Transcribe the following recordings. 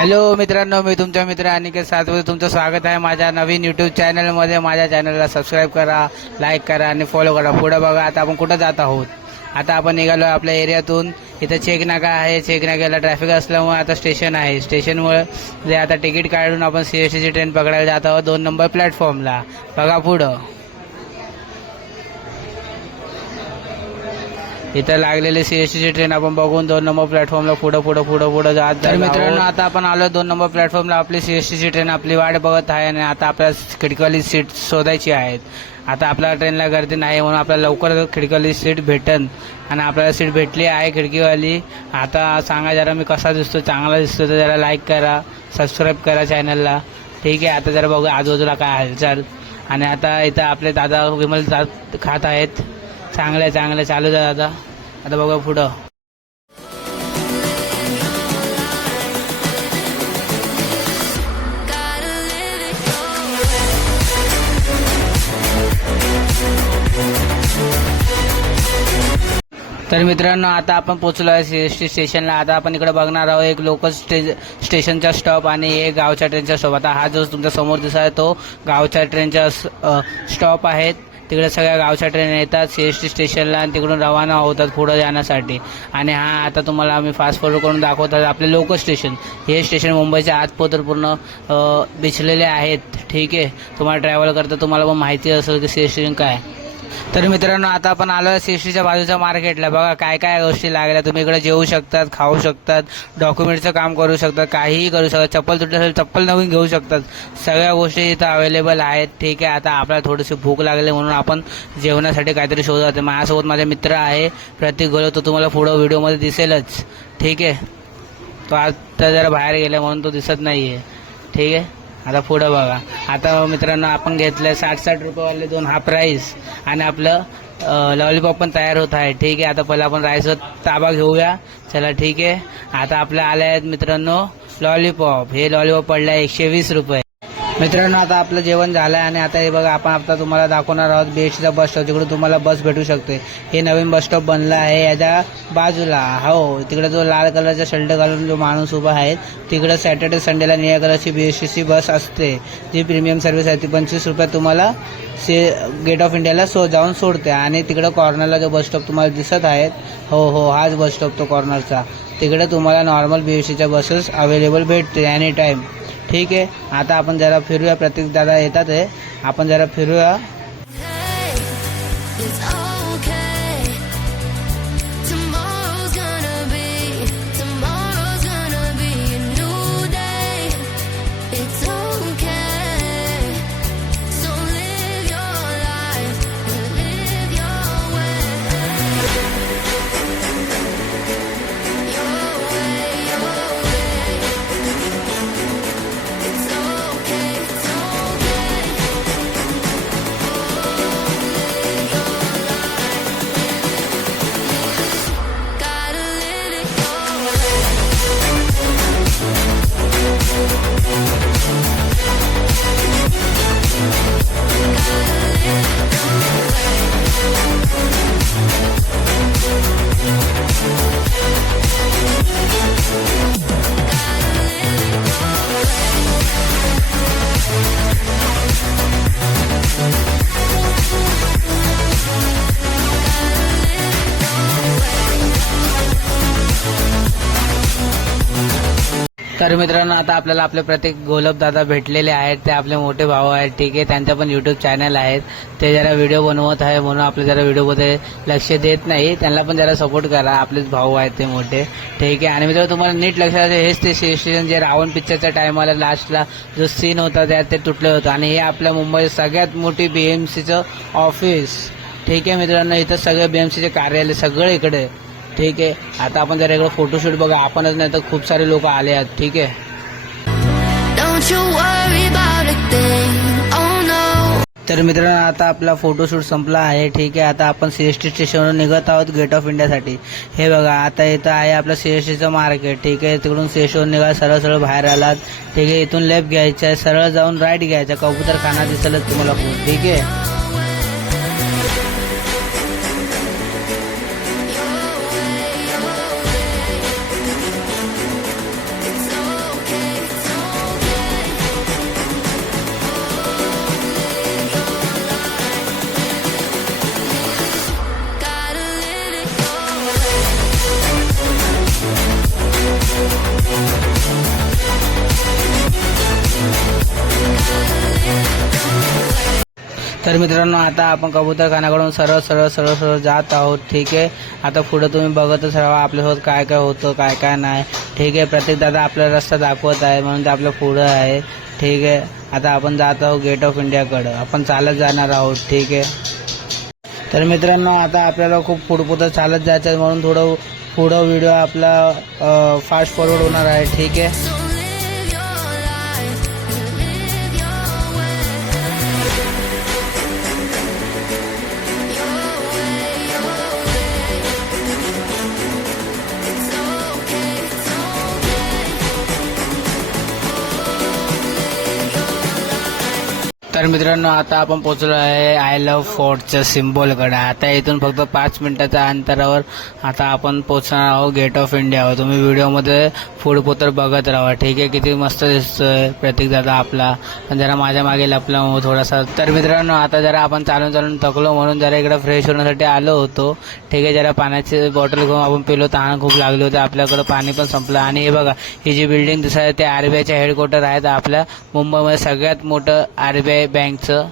Hello मित्रांनो, मी तुमचा मित्र अनिकेत सातपुते. तुमचं स्वागत आहे माझ्या नवीन यूट्यूब चॅनलमध्ये. माझ्या चॅनलला सबस्क्राईब करा, लाईक करा आणि फॉलो करा. पुढे बघा आता आपण कुठं जात आहोत. आता आपण निघालो आपल्या एरियातून. इथं चेक नाका आहे. चेक नाक्याला ट्रॅफिक असल्यामुळे आता स्टेशन आहे. स्टेशनमुळे जे आता तिकीट काढून आपण CSTची ट्रेन पकडायला जात आहोत 2 नंबर प्लॅटफॉर्मला. बघा पुढं इथं लागलेली CSTची ट्रेन आपण बघून 2 नंबर प्लॅटफॉर्मला पुढं जात. तर मित्रांनो, आता आपण आलो 2 नंबर प्लॅटफॉर्मला. आपली CSTची ट्रेन आपली वाट बघत आहे आणि आता आपल्याला खिडकीवाली सीट शोधायची आहेत. आता आपल्या ट्रेनला गर्दी नाही म्हणून आपल्याला लवकर खिडकीवाली सीट भेटन आणि आपल्याला सीट भेटली आहे खिडकीवाली. आता सांगा जरा मी कसा दिसतो, चांगला दिसतो तर जरा लाईक करा, सबस्क्राईब करा चॅनलला. ठीक आहे. आता जरा बघू आजूबाजूला काय हालचाल. आणि आता इथं आपले दादा विमल खात आहेत. चांगलं चालू द्या दादा. आता बघा पुढं. तर मित्रांनो, आता आपण पोचलो आहे CST स्टेशनला. आता आपण इकडे बघणार आहोत एक लोकल स्टेशनचा स्टॉप आणि एक गावच्या ट्रेनचा स्टॉप. आता हा जो तुमच्या समोर दिसत आहे तो गावच्या ट्रेनचा स्टॉप आहे. तिकडे सगळ्या गावच्या ट्रेन येतात CST स्टेशनला आणि तिकडून रवाना होतात पुढे जाण्यासाठी. आणि हा आता तुम्हाला आम्ही फास्ट फॉरवर्ड करून दाखवतात आपले लोकल स्टेशन. हे स्टेशन मुंबईच्या आतपोतर पूर्ण बिछलेले आहेत. ठीक आहे. तुम्हाला ट्रॅव्हल करता तुम्हाला पण माहिती असेल की CST स्टेशन काय. तर मित्रांनो, आता आपण आलो CSTच्या बाजूच्या मार्केटला. बघा काय काय गोष्टी लागल्या. तुम्ही इकडे जेवू शकतात, खाऊ शकतात, डॉक्युमेंटचं काम करू शकतात, काहीही करू शकतात. चप्पल तुटली असेल चप्पल नवीन घेऊ शकतात. सगळ्या गोष्टी इथं अवेलेबल आहेत. ठीक आहे. आता आपल्याला थोडीशी भूक लागली म्हणून आपण जेवणासाठी काहीतरी शोधत. माझ्यासोबत माझा मित्र आहे प्रतीक गोले. तो तुम्हाला पुढं व्हिडिओमध्ये दिसेलच. ठीक आहे. तो आता जरा बाहेर गेला म्हणून तो दिसत नाही आहे. ठीक आहे. आता पुढं बघा. आता मित्रांनो, आपण घेतलं 60-60 रुपयेवाले 2 हाफ राईस आणि आपलं लॉलीपॉप पण तयार होत आहे. ठीक आहे. आता पहिला आपण राईसवर ताबा घेऊया. चला ठीक आहे. आता आपल्या आले आहेत मित्रांनो लॉलीपॉप. हे लॉलीपॉप पडलं आहे 120 रुपये. मित्रांनो, आता आपलं जेवण झालं आहे आणि आता हे बघा आपण आता तुम्हाला दाखवणार आहोत BHTचा बस स्टॉप. तिकडे तुम्हाला बस भेटू शकते. हे नवीन बस स्टॉप बनलं आहे याच्या बाजूला. हो, तिकडे जो लाल कलरचा शर्ट घालून जो माणूस उभा आहे तिकडे सॅटर्डे संडेला निळ्या कलरची BHTची बस असते जी प्रीमियम सर्व्हिस आहे. ती 25 रुपयात तुम्हाला गेट ऑफ इंडियाला जाऊन सोडते. आणि तिकडे कॉर्नरला जो बस स्टॉप तुम्हाला दिसत आहेत, हो हाच बस स्टॉप तो कॉर्नरचा. तिकडे तुम्हाला नॉर्मल BHTच्या बसेस अवेलेबल भेटते एनी टाईम. ठीक आहे. आता आपण जरा फिरूया. प्रतीक दादा येतात आहे. आपण जरा फिरूया. तर मित्रांनो, आता आपल्याला आपले प्रत्येक गोलपदादा भेटलेले आहेत. ते आपले मोठे भाऊ आहेत. ठीक आहे. त्यांचा पण यूट्यूब चॅनल आहेत. ते जरा व्हिडिओ बनवत आहे म्हणून आपले जरा व्हिडिओमध्ये लक्ष देत नाही. त्यांना पण जरा सपोर्ट करा. आपलेच भाऊ आहेत ते मोठे. ठीक आहे. आणि मित्रांनो, तुम्हाला नीट लक्षात हेच ते स्टेशन जे रावण पिक्चरच्या टायमाला लास्टला जो सीन होता त्यात ते तुटलं होतं. आणि हे आपल्या मुंबईत सगळ्यात मोठी BMCचं ऑफिस. ठीक आहे मित्रांनो, इथं सगळे BMCचे कार्यालय सगळं इकडे. ठीक आहे. आता आपण जरा इकडे फोटोशूट बघा. आपणच नाही तर खूप सारे लोक आले आहेत. ठीक आहे. तर मित्रांनो, आता आपला फोटोशूट संपला आहे. ठीक आहे. आता आपण CST स्टेशनवरून निघत आहोत गेट ऑफ इंडियासाठी. हे बघा आता इथं आहे आपलं CSTचं मार्केट. ठीक आहे. तिकडून स्टेशनवरून निघा, सरळ बाहेर आलात. ठीक आहे. इथून लेफ्ट घ्यायचं आहे, सरळ जाऊन राईट घ्यायचा. कबूतरखाना दिसेलच तुम्हाला. ठीक आहे. okay. तर मित्रांनो आता आपण कबूतरखान्याकडून सरळ जात आहोत. ठीक आहे, आता पुढे तुम्ही बघतच राहा आपल्यासोबत काय काय होतं काय काय नाही. ठीक आहे, प्रत्येक दादा आपल्याला रस्ता दाखवत आहे म्हणून ते आपल्या पुढं आहे. ठीक आहे, आता आपण जात आहोत गेट ऑफ इंडियाकडं. आपण चालत जाणार आहोत. ठीक आहे, तर मित्रांनो आता आपल्याला खूप पुढं चालत जायचं आहे म्हणून थोडं पुढं व्हिडिओ आपला फास्ट फॉरवर्ड होणार आहे. ठीक आहे, तर मित्रांनो आता आपण पोहोचलो आहे आय लव्ह फोर्टच्या सिम्बॉलकडे. आता इथून फक्त 5 मिनिटाच्या अंतरावर आता आपण पोहोचणार आहोत गेट ऑफ इंडियावर. तुम्ही व्हिडिओमध्ये पुढं बघत राहा. ठीक आहे, किती मस्त दिसतोय प्रतीक दादा आपला. पण जरा माझ्या मागे लपला थोडासा. तर मित्रांनो आता जरा आपण चालून थकलो म्हणून जरा इकडे फ्रेश होण्यासाठी आलो होतो. ठीक आहे, जरा पाण्याची बॉटल घेऊन आपण पिलो. तहान खूप लागली होती, आपल्याकडे पाणी पण संपलं. आणि हे बघा ही जी बिल्डिंग दिसत आहे ते RBIचे हेडक्वार्टर आहेत. आपल्या मुंबईमध्ये सगळ्यात मोठं RBI बँकचं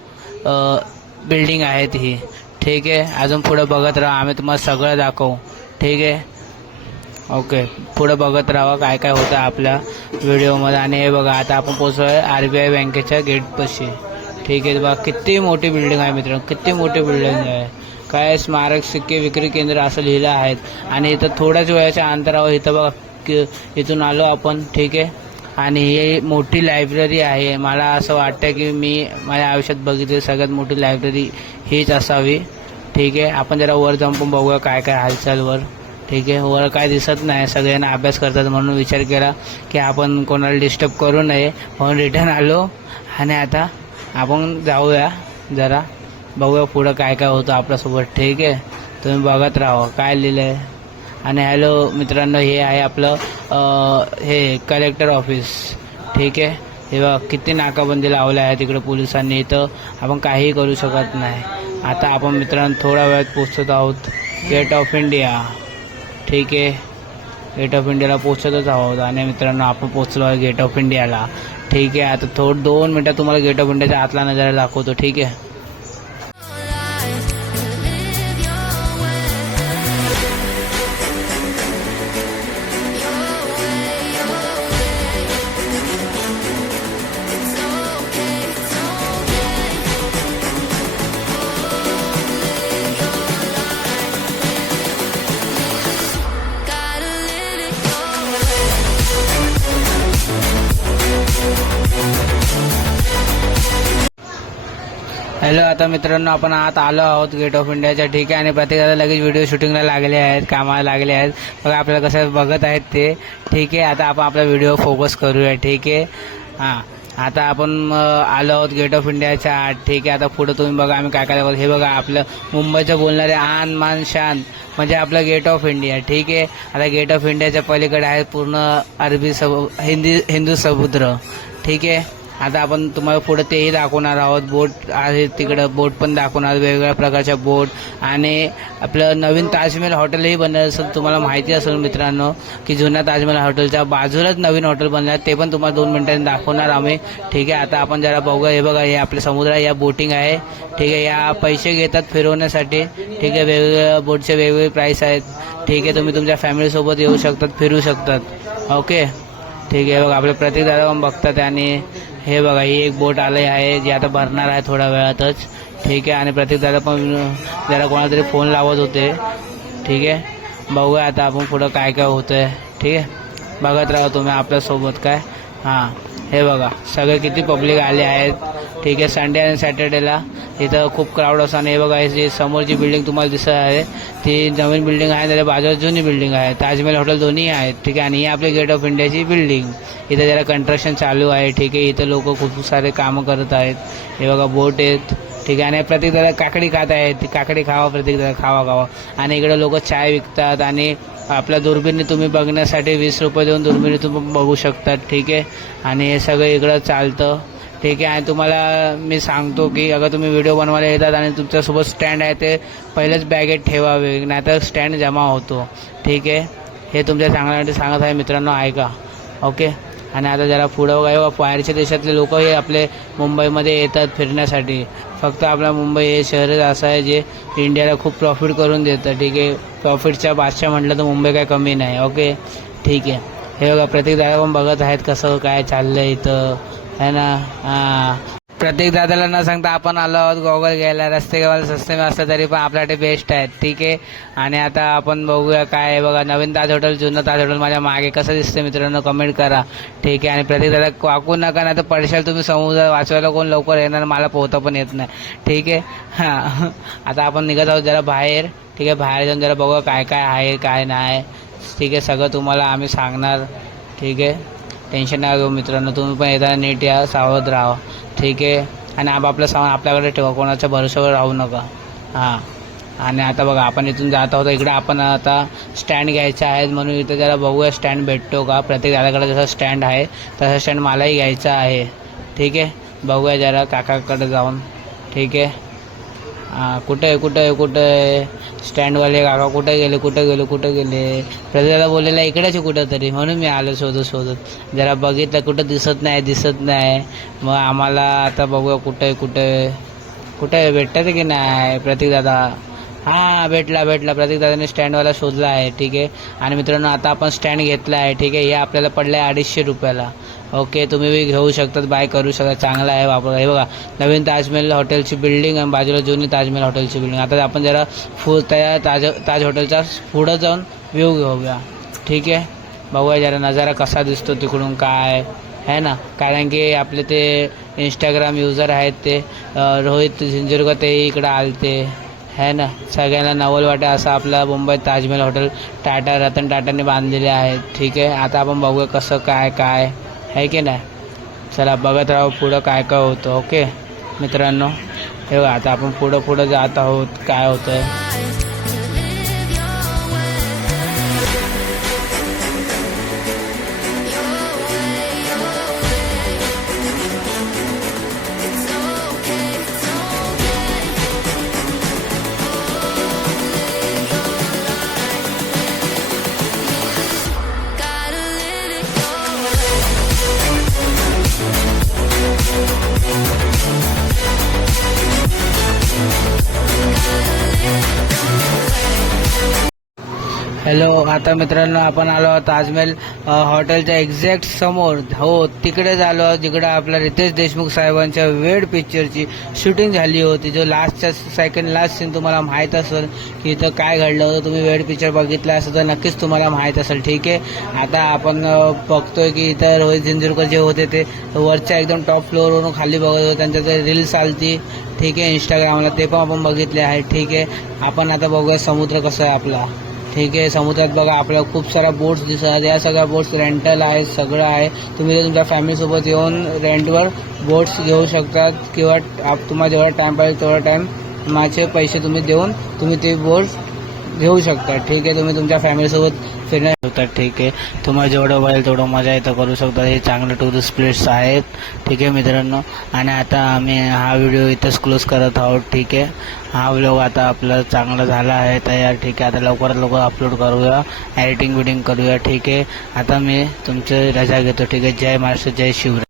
बिल्डिंग आहे ही. ठीक आहे, अजून पुढे बघत राहा, आम्ही तुम्हाला सगळं दाखवू. ठीक आहे, ओके, पुढे बघत राहा काय काय होतं आपल्या व्हिडिओमध्ये. आणि हे बघा आता आपण पोहोचलो आहे RBI बँकेच्या गेटपाशी. ठीक आहे, बघा किती मोठी बिल्डिंग आहे मित्रांनो, किती मोठी बिल्डिंग आहे. काय स्मारक सिक्के विक्री केंद्र असं लिहिलं आहे. आणि इथं थोड्याच वेळाच्या अंतरावर इथं बघा इथून आलो आपण. ठीक आहे, आणि ही मोठी लायब्ररी आहे. मला असं वाटतं की मी माझ्या आयुष्यात बघितली सगळ्यात मोठी लायब्ररी हीच असावी. ठीक आहे, आपण जरा वर जाऊन पण बघूया काय काय हालचाल वर. ठीक आहे, वर काय दिसत नाही, सगळ्यांना अभ्यास करतात म्हणून विचार केला की आपण कोणाला डिस्टर्ब करू नये म्हणून रिटर्न आलो. आणि आता आपण जाऊया जरा बघूया पुढं काय काय होतं आपल्यासोबत. ठीक आहे, तुम्ही बघत राहा काय लिहिलं आहे. आणि हॅलो मित्रांनो, हे आहे आपलं हे कलेक्टर ऑफिस. ठीक आहे, हे बघा किती नाकाबंदी लावल्या आहे तिकडे पोलिसांनी. इथं आपण काहीही करू शकत नाही. आता आपण मित्रांनो थोड्या वेळात पोचत आहोत गेट ऑफ इंडिया. ठीक आहे, गेट ऑफ इंडियाला पोचतच आहोत. आणि मित्रांनो आपण पोचलो आहे गेट ऑफ इंडियाला. ठीक आहे, आता 2 मिनटात तुम्हाला गेट ऑफ इंडियाच्या आतला नजारा दाखवतो. ठीक आहे, हॅलो. आता मित्रांनो आपण आत आलो आहोत गेट ऑफ इंडियाच्या. ठीक आहे, आणि प्रत्येकाला लगेच व्हिडिओ शूटिंगला लागले आहेत, कामाला लागले आहेत. बघा आपल्याला कसं बघत आहेत ते. ठीक आहे, आता आपण आपला व्हिडिओ फोकस करूया. ठीक आहे, हां आता आपण आलो आहोत गेट ऑफ इंडियाच्या आत. ठीक आहे, आता पुढं तुम्ही बघा आम्ही काय काय हे बघा आपलं मुंबईचं बोलणारे आन मान शान म्हणजे आपलं गेट ऑफ इंडिया. ठीक आहे, आता गेट ऑफ इंडियाच्या पलीकडे आहे पूर्ण हिंदू समुद्र. ठीक आहे, आता आपण तुम्हाला पुढे तेही दाखवणार आहोत. बोट आहे तिकडं, बोट पण दाखवणार, वेगवेगळ्या प्रकारच्या बोट. आणि आपलं नवीन ताजमहल हॉटेलही बनलं असेल, तुम्हाला माहिती असेल मित्रांनो की जुन्या ताजमहल हॉटेलच्या बाजूलाच नवीन हॉटेल बनलं आहे, ते पण तुम्हाला 2 मिनिटांनी दाखवणार आम्ही. ठीक आहे, आता आपण जरा बघूया. हे बघा हे आपले समुद्र आहे, या बोटिंग आहे. ठीक आहे, या पैसे घेतात फिरवण्यासाठी. ठीक आहे, वेगवेगळ्या बोटचे वेगवेगळे प्राईस आहेत. ठीक आहे, तुम्ही तुमच्या फॅमिलीसोबत येऊ शकतात, फिरू शकतात. ओके, ठीक आहे, बघा आपले प्रत्येक दादा पण बघतात. आणि हे बघा ही एक बोट आली आहे जी आता भरणार आहे थोड्या वेळातच. ठीक आहे, आणि प्रत्येक दादा पण जरा कोणाला तरी फोन लावत होते. ठीक आहे, बघूया आता आपण पुढं काय काय होतं आहे. ठीक आहे, बघत राहा तुम्ही आपल्यासोबत काय. हां हे बघा सगळे किती पब्लिक आले आहेत. ठीक आहे, संडे आणि सॅटर्डेला इथं खूप क्राऊड असतो. आणि हे बघा जी समोरची बिल्डिंग तुम्हाला दिसत आहे ती नवीन बिल्डिंग आहे, त्याच्या बाजूला जुनी बिल्डिंग आहे. ताजमहल हॉटेल दोन्ही आहेत. ठीक आहे, आणि ही आपली गेट ऑफ इंडियाची बिल्डिंग. इथं जरा कन्स्ट्रक्शन चालू आहे. ठीक आहे, इथं लोक खूप सारे कामं करत आहेत. हे बघा बोट आहेत. ठीक आहे, आणि प्रत्येक जरा काकडी खात आहेत. ती काकडी खावा, प्रत्येक जरा खावा. आणि इकडे लोक चाय विकतात. आणि आपल्या दुर्बिणी तुम्ही बघण्यासाठी 20 रुपये देऊन दुर्बिणी तुम्ही बघू शकतात. ठीक आहे, आणि हे सगळं इकडं चालतं. ठीक आहे, आणि तुम्हाला मी सांगतो की अगर तुम्ही व्हिडिओ बनवायला येतात आणि तुमच्यासोबत स्टँड आहे ते पहिलेच बॅगेत ठेवावे, नाहीतर स्टँड जमा होतो. ठीक आहे, हे तुमच्या चांगल्यासाठी सांगत आहे मित्रांनो, ऐका. ओके, आणि आता जरा पुढं काय बाहेरच्या देशातले लोक हे आपले मुंबईमध्ये येतात फिरण्यासाठी. फक्त आपला मुंबई हे शहरच असं आहे जे इंडियाला खूप प्रॉफिट करून देतं. ठीक आहे, प्रॉफिटच्या बादशाह म्हटलं तर मुंबई काय कमी नाही. ओके ठीक आहे. हे बघा प्रत्येक दादा पण बघत आहेत कसं काय चाललं इथं है ना. हां, प्रत्येक दादाला न सांगता आपण आलो आहोत गॉगल घ्यायला. रस्ते गावाला स्वस्त में असलं तरी पण आपल्यासाठी बेस्ट आहेत. ठीक आहे, आणि आता आपण बघूया काय आहे. बघा नवीन ताज हॉटेल, जुनं ताज हॉटेल माझ्या मागे कसं दिसतं मित्रांनो, कमेंट करा. ठीक आहे, आणि प्रत्येक दादा वाकू नका, नाही तर पडशाल तुम्ही. समुद्र वाचवायला कोण लवकर येणार, मला पोहता पण येत नाही. ठीक आहे. हां, आता आपण निघत आहोत जरा बाहेर. ठीक आहे, बाहेर जाऊन जरा बघूया काय काय आहे काय नाही. ठीक आहे, सगळं तुम्हाला आम्ही सांगणार. ठीक आहे, टेन्शन नका घेऊ मित्रांनो. तुम्ही पण येताना नीट या, सावध राहा. ठीक आहे, आणि आपापलं सामान आपल्याकडे ठेवा, कोणाच्या भरोश्यावर राहू नका. हां, आणि आता बघा आपण इथून जात आहोत. इकडे आपण आता स्टँड घ्यायचे आहेत, म्हणून इथं जरा बघूया स्टँड भेटतो का. प्रत्येक दादाकडे जसं स्टँड आहे तसं स्टँड मलाही घ्यायचं आहे. ठीक आहे, बघूया जरा काकाकडे जाऊन. ठीक आहे, हां, कुठे आहे स्टँडवाले काका कुठे गेले. प्रत्येकाला बोललेला इकडेच कुठं तरी, म्हणून मी आलो शोधत. जरा बघितलं कुठं दिसत नाही. मग आम्हाला आता बघूया कुठे भेटतं की नाही. प्रतीक दादा, हां भेटला. प्रतीक दादाने स्टँडवाला शोधला आहे. ठीक आहे, आणि मित्रांनो आता आपण स्टँड घेतला आहे. ठीक आहे, हे आपल्याला पडलं आहे 250 रुपयाला. ओके, तुम्ही बी घेऊ शकतात, बाय करू शकता, चांगला आहे वापर. हे बघा नवीन ताजमहल हॉटेलची बिल्डिंग आणि बाजूला जुनी ताजमहल हॉटेलची बिल्डिंग. आता आपण जरा त्या ताज हॉटेलच्या पुढं जाऊन व्ह्यू घेऊया. ठीक आहे, बघूया जरा नजारा कसा दिसतो तिकडून काय आहे ना. कारण की आपले ते इंस्टाग्राम युजर आहेत ते रोहित झिंजुरकर, ते इकडं आलते है ना. सगळ्यांना नवल वाटे असं आपलं मुंबईत ताजमहल हॉटेल रतन टाटाने बांधलेले आहेत. ठीक आहे, आता आपण बघूया कसं काय आहे की नाही. चला बघत राहू पुढं काय होतं. ओके मित्रांनो, हे बघा आता आपण पुढं जात आहोत, काय होतं. हॅलो, आता मित्रांनो आपण आलो आहोत ताजमहल हॉटेलच्या एक्झॅक्ट समोर. हो, तिकडेच आलो आहोत जिकडे आपल्या रितेश देशमुख साहेबांच्या वेड पिक्चरची शूटिंग झाली होती. जो लास्ट सीन तुम्हाला माहीत असेल की इथं काय घडलं होतं. तुम्ही वेड पिक्चर बघितला असेल तर नक्कीच तुम्हाला माहीत असेल. ठीक आहे, आता आपण बघतोय की इथं रोहित झिंजुरकर जे होते ते वरच्या एकदम टॉप फ्लोअरवरून खाली बघत होते. त्यांच्या ते रील्स आलती. ठीक आहे, इंस्टाग्रामला ते पण आपण बघितले आहे. ठीक आहे, आपण आता बघूया समुद्र कसं आहे आपला. ठीक आहे, समुद्रात बघा आपल्याला खूप साऱ्या बोट्स दिसतात. या सगळ्या बोट्स रेंटल आहे, सगळं आहे. तुम्ही तुमच्या फॅमिलीसोबत येऊन रेंटवर बोट्स घेऊ शकतात, किंवा तुम्हाला जेवढा टाईम पाहिजे तेवढा टाईम माझे पैसे तुम्ही देऊन तुम्ही ते बोट्स घेऊ शकता. ठीक आहे, तुम्ही तुमच्या फॅमिलीसोबत फिरण्यास शकतात. ठीक आहे, तुम्हाला जेवढं पाहिजे तेवढं मजा इथं करू शकता. हे चांगले टुरिस्ट प्लेस आहेत. ठीक आहे मित्रांनो, आणि आता आम्ही हा व्हिडिओ इथंच क्लोज करत आहोत. ठीक आहे, हा व्लॉग आता आपला चांगला झाला आहे तयार. ठीक आहे, आता लवकरात अपलोड करूया, एडिटिंग करूया. ठीक आहे, आता मी तुमची रजा घेतो. ठीक आहे, जय महाराष्ट्र, जय शिवराय.